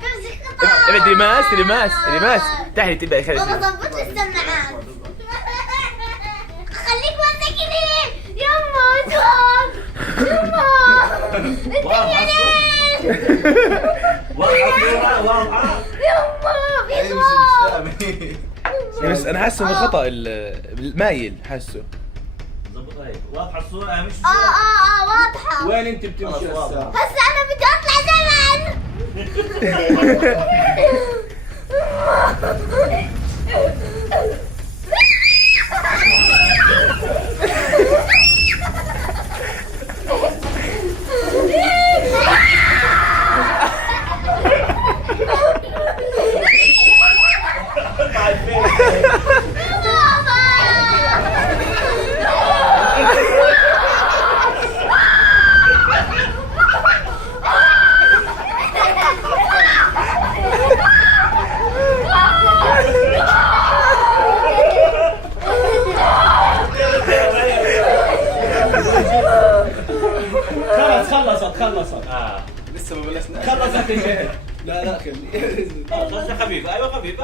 تمسك قطع. ابعد ريماس تعالي تبقى خلي بابا ظبط لي السماعات. خليك ماسك لي. يما توم. يما. الدنيا ليل. يما في بس انا حاسه انه خطأ المايل حاسه. ظبطها هيك واضحه الصوره اهم شيء. واضحة. وين انت بتمشي هسه؟ هسا انا بدي اطلع زمن. خلصت لسه ما بلشنا. خلصت الشيء. لا خليه. خلص خفيف. ايوه خفيف.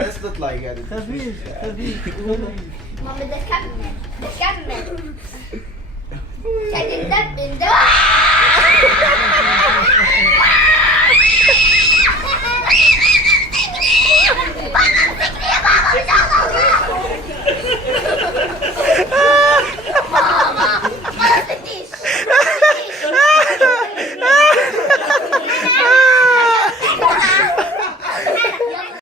بس تطلع قاعد خفيف ماما بدك كمل. كمل. كان الدب